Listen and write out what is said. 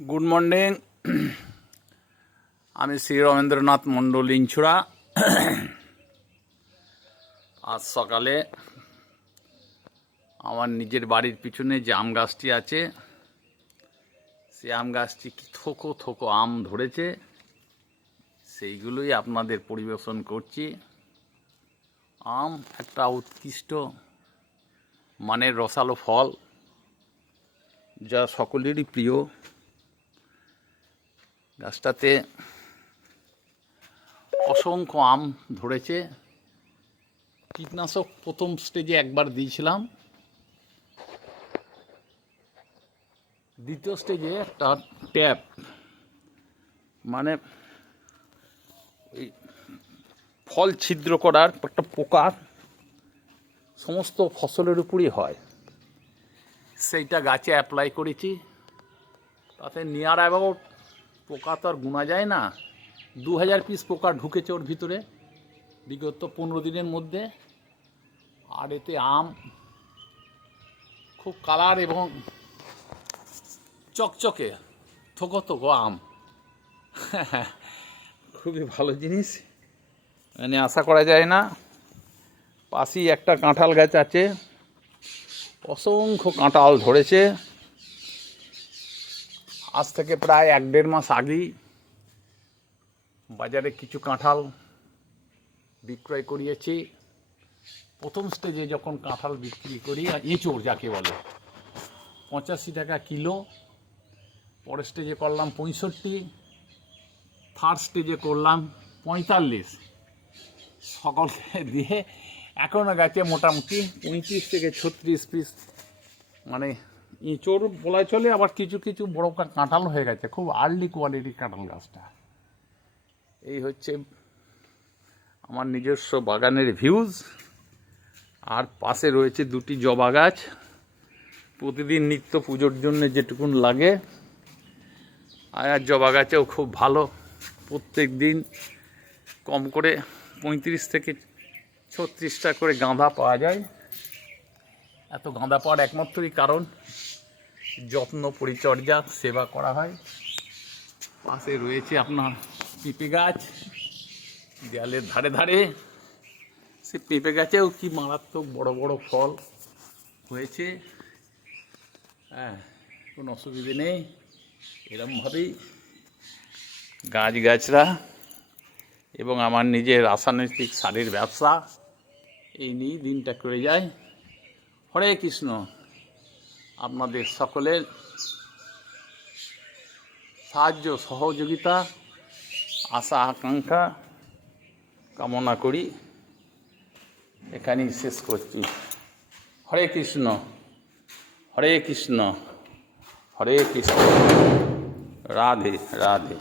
Good morning. আমি শ্রী রবীন্দ্রনাথ মণ্ডল ইঞ্ছুরা। আজ সকালে আমার নিজের বাড়ির পিছনে যে আম গাছটি আছে, সেই আম গাছটি থোকো থোকো আম ধরেছে, সেইগুলোই আপনাদের পরিবেশন করছি। আম একটা উৎকৃষ্ট মানের রসালো ফল, যা সকলেরই প্রিয়। গাছটাতে অসংখ্য আম ধরেছে। কীটনাশক প্রথম স্টেজে একবার দিয়েছিলাম, দ্বিতীয় স্টেজে একটা ট্যাপ, মানে ওই ফল ছিদ্র করার একটা পোকা সমস্ত ফসলের উপরই হয়, সেইটা গাছে অ্যাপ্লাই করেছি। তাতে নিয়ার অ্যাবাউট, পোকা তো আর গোনা যায় না, 2000 পিস পোকা ঢুকেছে ওর ভিতরে বিগত 15 দিনের মধ্যে। আর এতে আম খুব কালার এবং চকচকে থোকো থোকো আম, খুবই ভালো জিনিস, মানে আশা করা যায় না। পাশেই একটা কাঁঠাল গাছ আছে, অসংখ্য কাঁঠাল ধরেছে। আজ থেকে প্রায় 1-1.5 মাস আগেই বাজারে কিছু কাঁঠাল বিক্রয় করিয়েছি। প্রথম স্টেজে যখন কাঁঠাল বিক্রি করি, এঁচোড় যাকে বলে, 85 টাকা কিলো। পরের স্টেজে করলাম 65, থার্ড স্টেজে করলাম 45। সকলকে দিয়ে এখনও গাছে মোটামুটি 35 থেকে 36 পিস, মানে এঁচোড় বলা চলে। আবার কিছু কিছু বড় কাঁঠাল হয়ে গেছে, খুব আর্লি কোয়ালিটির কাঁঠাল গাছটা। এই হচ্ছে আমার নিজস্ব বাগানের ভিউজ। আর পাশে রয়েছে 2টি জবা গাছ, প্রতিদিন নিত্য পুজোর জন্য যেটুকুন লাগে। আর জবা গাছেও খুব ভালো, প্রত্যেক দিন কম করে 35 থেকে 36টা করে গাঁদা পাওয়া যায়। এত গাঁদা পাওয়ার একমাত্রই কারণ যত্ন, পরিচর্যা, সেবা করা হয়। পাশে রয়েছে আপনার পেঁপে গাছ, দেয়ালের ধারে ধারে। সে পেঁপে গাছেও কি মারাত্মক বড় বড় ফল হয়েছে। হ্যাঁ, কোনো অসুবিধে নেই। এরমভাবেই গাছগাছরা এবং আমার নিজের রাসায়নিক সারের ব্যবসা, এই নিয়েই দিনটা করে যায়। হরে কৃষ্ণ। আপনাদের সকলের সাহায্য, সহযোগিতা, আশা আকাঙ্ক্ষা কামনা করি। এখানেই শেষ করছি। হরে কৃষ্ণ, হরে কৃষ্ণ, হরে কৃষ্ণ, রাধে রাধে।